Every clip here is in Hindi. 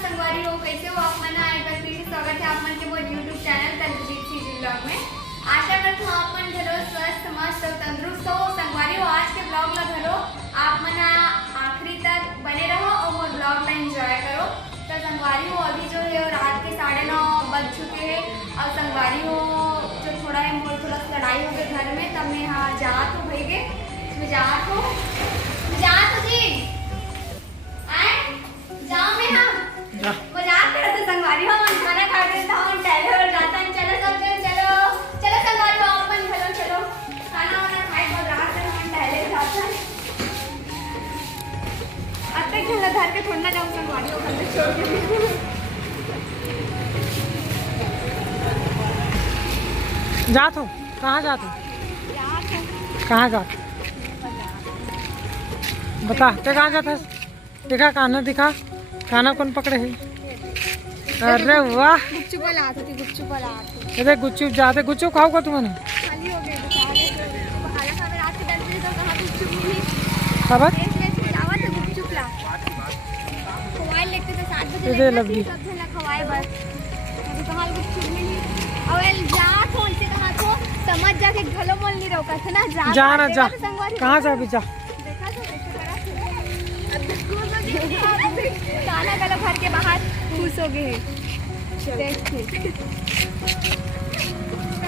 संगवारी हो, कैसे हो आप मन? एक बार फिर से स्वागत है आप मन के मोर यूट्यूब चैनल तंदुरुस्ती सीजी ब्लॉग में। आशा करती हूँ आप मन घरो स्वस्थ मस्त और तंदुरुस्त हो। संगवारी हो, आज के ब्लॉग ला घरो आप मन आखिरी तक बने रहो और मोर ब्लॉग ला एंजॉय करो। तो संगवारी हो, अभी जो है रात के 9:30 बज चुके हैं और संगवारी हो जो थोड़ा है मोर थोड़ा लड़ाई हो गई घर में, तब मैं यहाँ जा तो भई गए जा तो जी जाओ में हम मजाक करते संगवारी हो, मन खाना खा के हम टहले जाता है। चलो सब चलो चलो संगवारी हो, अपन चलो चलो खाना वाना खाए बहुत रात से हम टहले जाते हैं। अब तक चलो घर के छोड़ना जाऊँ संगवारी हो, घर छोड़ के जात हो। कहाँ जात हो? कहाँ जात बता ते कहाँ जाता है? दिखा कान्हा, दिखा कान्हा कौन पकड़े है? अरे वाह, गुपचुप वाला आते थे, गुपचुप वाला आते अरे गुपचुप जाते, गुपचुप खाओगा तुम्हें? खाली हो गए हालत हमें रात के 10 बजे तो कहाँ गुपचुप मिली खबर जावा तो गुपचुप ला खवाए लेते थे 7 बजे इधर लवली सब ला खवाए बस। अभी कहाँ गुपचुप मिली और एल जा कौन से कहाँ तो समझ जा के घलो मोल नहीं रोका था ना। जा ना जा, कहाँ जा भी जा। देखा तो गाना गला भर के बाहर खुश हो गए देख के।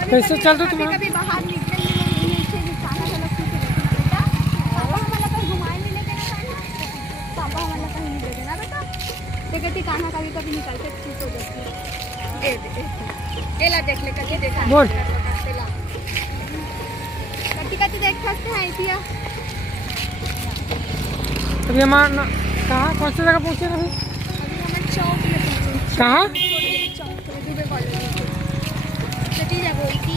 कैसे चल रही तुम्हारा? कभी बाहर निकल नीचे गाना गला खुश हो गए बेटा। पापा हमारा कहीं घुमाए नहीं लेके ना, पापा हमारा कहीं नहीं ले देना बेटा। देखती कान्हा कभी कभी निकलते खुश हो जाती है। एला देख ले कभी देखा बोल कभी कभी देख सकते हैं इतिया। अभी हमारा कहाँ कौन सी जगह पहुँचे अभी? अभी हम चौक में पहुंचे। कहाँ? चौक में दुबे कॉलेज कती जगह इति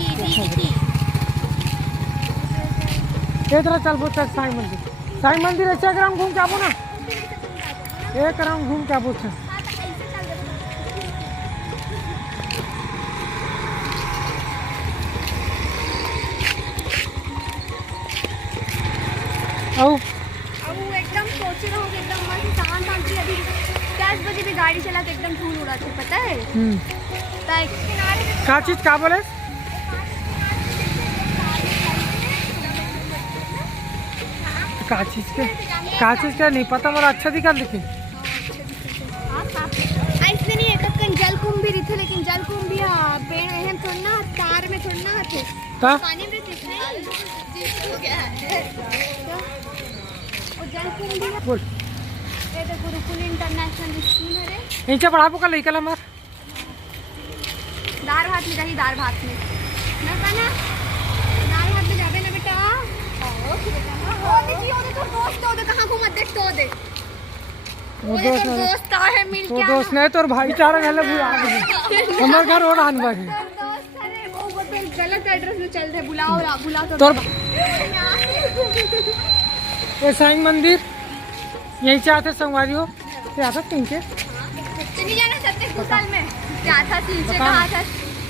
ये तरह चल बोल साई मंदिर, साई मंदिर ऐसे अगर हम घूम के आबो ना, एक राउंड घूम के आबो। एकदम सोच रहा हूँ एकदम मस्त शांत शांति। अभी 10 बजे भी गाड़ी चला तो एकदम धूल उड़ा थे पता है। क्या चीज क्या बोले? क्या चीज क्या नहीं पता, मेरा अच्छा दिखा लेकिन ऐसे नहीं है। कब जलकुंभ भी थे लेकिन जलकुंभ भी पेड़ में थोड़ा ना तार में थोड़ा ना थे पानी में बोल गुरुकुल इंटरनेशनल स्कूल है रे। नीचे पढ़ाबो का लइका ला मार दाल भात में रही, दाल भात में ना खाना दाल भात में जाबे ना बेटा। ओ देखिए ओ तो दोस्त हो दे कहां घूमत देख तो दे वो दोस्त है मिल तो के दोस्त नहीं तोर भाईचारा गले बुला दे हमर घर और आनबा है दोस्त है वो गलत एड्रेस में चल रहे। बुलाओ बुला तो तोर ये साईं मंदिर यहीं से आते संगवारी हो ये आता तीन के नहीं जाना सत्य कुशाल में क्या था नीचे कहा था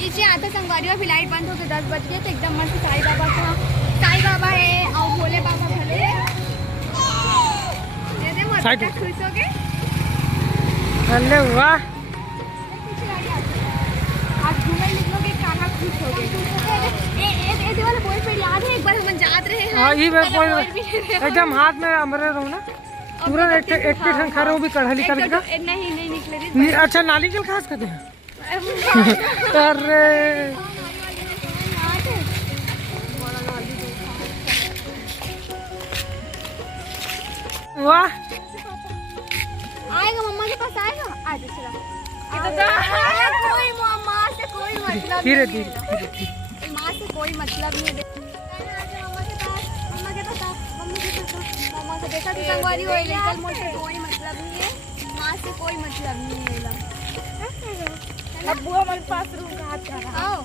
नीचे आता संगवारी और फ्लाइट बंद हो गए 10 बज गए तो एकदम मस्त साईं बाबा का साईं बाबा है और भोले बाबा भले जैसे मत खुश हो गए। अरे वाह आज घूमने निकलोगे कान्हा खुश हो गए। ए वाला बॉय फ्रेंड याद है एक बार हम जात रहे हैं। हां ये एकदम हाथ में अमरे रहो ना पूरा एक ठन खा रहा हूं भी कढ़ली कर का नहीं निकले। अच्छा नाली के खास करते हैं। अरे वाह आएगा मम्मा के पास आएगा आज कोई माँ से कोई मतलब धीरे नहीं धीरे माँ से कोई मतलब नहीं है। मम्मा को देखा तो संगवारी हो कल मुझसे कोई मतलब नहीं है, माँ से कोई मतलब नहीं है। अब्बू हमारे पास रूम का हाथ कर रहा आओ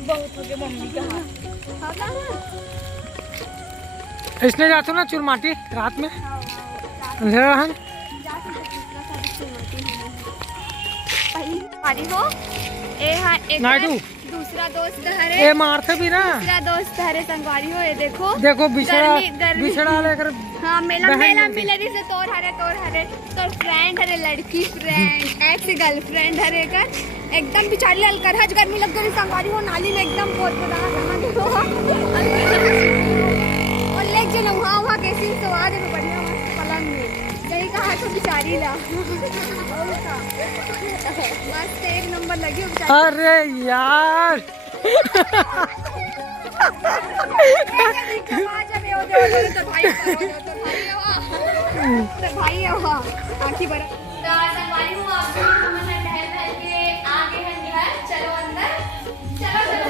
बहुत हो गए मम्मी का हाथ। इसने जाते ना चूर माटी रात में अंधेरा हम हो ए हाँ एक नायडू दूसरा दोस्त हरे ए मारते भी ना। दूसरा दोस्त हरे संगवारी हो, ये देखो देखो बिछड़ा गर्मी। बिछड़ा लेकर हाँ मेला बहन मेला मिलती। मिले से तोर हरे तोर फ्रेंड हरे, लड़की फ्रेंड एक्स गर्लफ्रेंड हरे कर एकदम बिचारी हल्कर हज गर्मी लग गई संगवारी हो, नाली में एकदम बहुत बड़ा समझ लो। और लेक जो ना वहाँ कैसी स्वाद है बढ़िया मस्त पलंग में, सही कहा तो बिचारी ला मस्त एक नंबर लगी हो बेचारी। अरे यार भाई आखी बड़ा संगवारी हूँ आपको हम टहल टहल के आगे हैं घर, चलो अंदर चलो चलो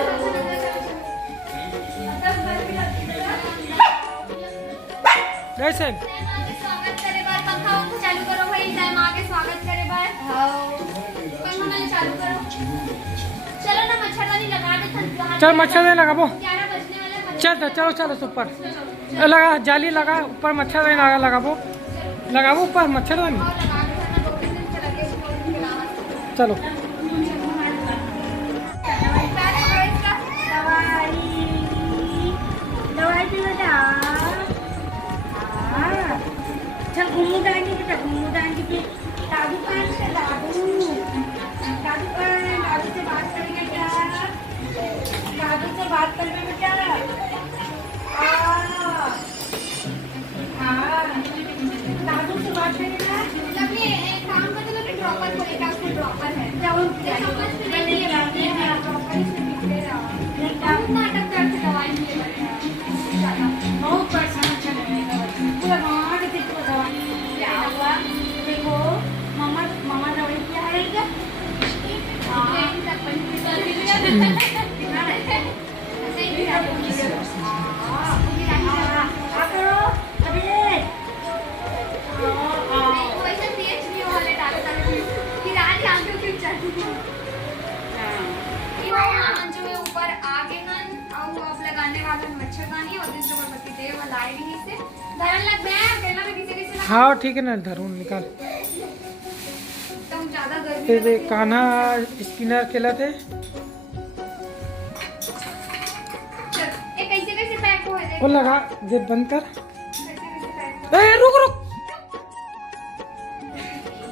कैसे स्वागत करे बार पंखा उनको चालू करो भाई, टाइम आगे स्वागत करे बार पंखा मैंने चालू करो। चलो ना मच्छरदानी लगा दे, चल मच्छरदानी लगाबो। 11 बजने वाले हैं, चल चलो चलो ऊपर लगा, जाली लगा ऊपर, मच्छरदानी लगाबो लगाबो ऊपर मच्छरदानी। और लगा के ना 2-3 दिन से लगे इसको खिलाना। चलो दवाई पी बेटा। चल घूमू जाएंगे बेटा, घूमू जाएंगे फिर दादू कहाँ से, दादू दादू कहाँ है, दादू से बात करेंगे क्या, दादू से बात करेंगे बेटा। हाँ दादू से बात करेंगे। मतलब ये एक काम करते ना, ड्रॉपर को लेकर उसमें ड्रॉपर है क्या वो समझ में नहीं है ड्रॉपर इसमें निकले रहा नाटक करके दवाई मिले बढ़िया बहुत परेशान चल रहा है पूरा मामा के दिल को दवाई क्या हुआ। देखो मामा मामा दवाई क्या है क्या। ऊपर आगे लगाने वाला मच्छरदानी और दूसरे को पति देव लाए भी से धरन लग गया पहला में किसी किसी हाँ ठीक है ना, धरून निकाल। एकदम ज्यादा गर्मी ये देख कान्हा स्पिनर खेला थे। एक कैसे कैसे पैक हो है वो लगा गेट बंद कर। कैसे कैसे पैक हो ए रुक रुक।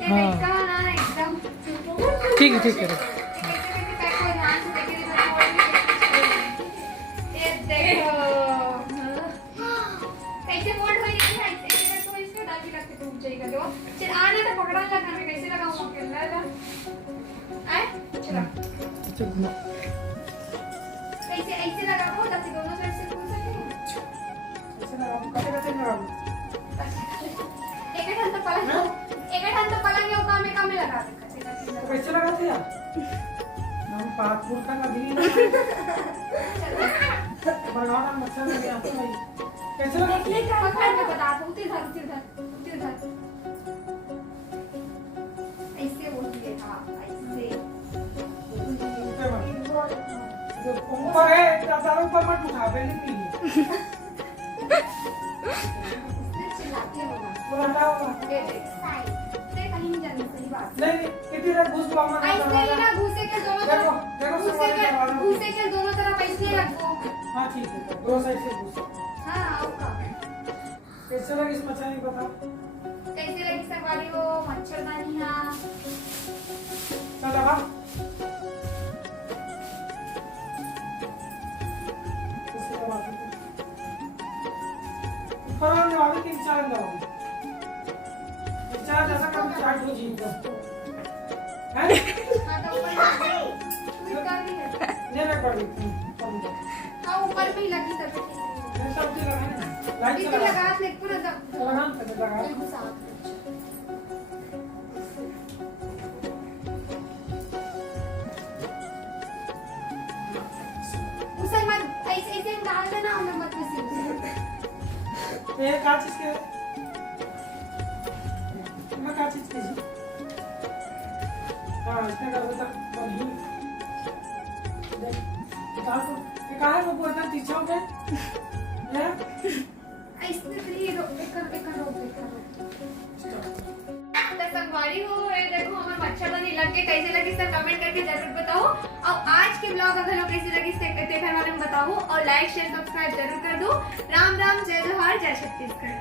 ये देखा ना एकदम ठीक है कैसे कैसे पैक हो ध्यान से देखिए ये देखो कैसे मोड़ हो रही है ऐसे तो इसको डाल के रख के टूट जाएगा। देखो चल आना तो पकड़ा लगा मैं कैसे लगाऊं अकेला ला आए चला अच्छा घुमा। कैसे ऐसे लगाओ ताकि दोनों साइड से घूम सके। ऐसे लगा कटे कटे लगा। एक ठन तो पलंग यो काम में लगा दे कैसे लगाते यार, हम पासपोर्ट का नदी बनाना मच्छर में गया तो भाई कैसे लगाते हैं। पकड़ के बता दो उधर ऐसे बोलिए हाँ ऐसे ऊपर है ज्यादा ऊपर मत उठा पहले नहीं चिल्लाते हो ना पूरा हटाओ। ये देख से कहीं नहीं जानी सही बात नहीं कितनी देर घुस पाऊंगा ना ऐसे ही ना घुसे के दोनों देखो तरफ देखो घुसे के दोनों तरफ ऐसे रखो। हाँ ठीक है दो साइड से घुस। हाँ आओ का कैसे लगी इस मच्छर नहीं पता। कैसे लगी संगवारी हो मच्छरदानी हाँ चल लगा ऊपर वाले वाले 3-4 लगाओ। चार जैसा कम 4 को जीव है हाँ तो ऊपर कर दी है ले ले कर दी। हाँ ऊपर पे ही लगी सब मैं सब चीज लगाना लाइट कितनी चला लगा ले पूरा दब लगा तो लगा। बिल्कुल साफ उसे मत ऐसे ऐसे डाल देना और मत किसी ये क्या चीज के मैं क्या चीज की हाँ इसने कर देता बंदी देख बता तो ये कहाँ है वो बोलता पीछे हो गए है ऐसे तो ये एक कर तो संगवारी हो ये देखो हमारा मच्छरदानी लग के कैसे लगी सर कमेंट करके जरूर बताओ। और आज के ब्लॉग अगर कैसे लगी घर वाले में बताओ और लाइक शेयर सब्सक्राइब जरूर कर दो। राम राम, जय जोहार, जय छत्तीसगढ़।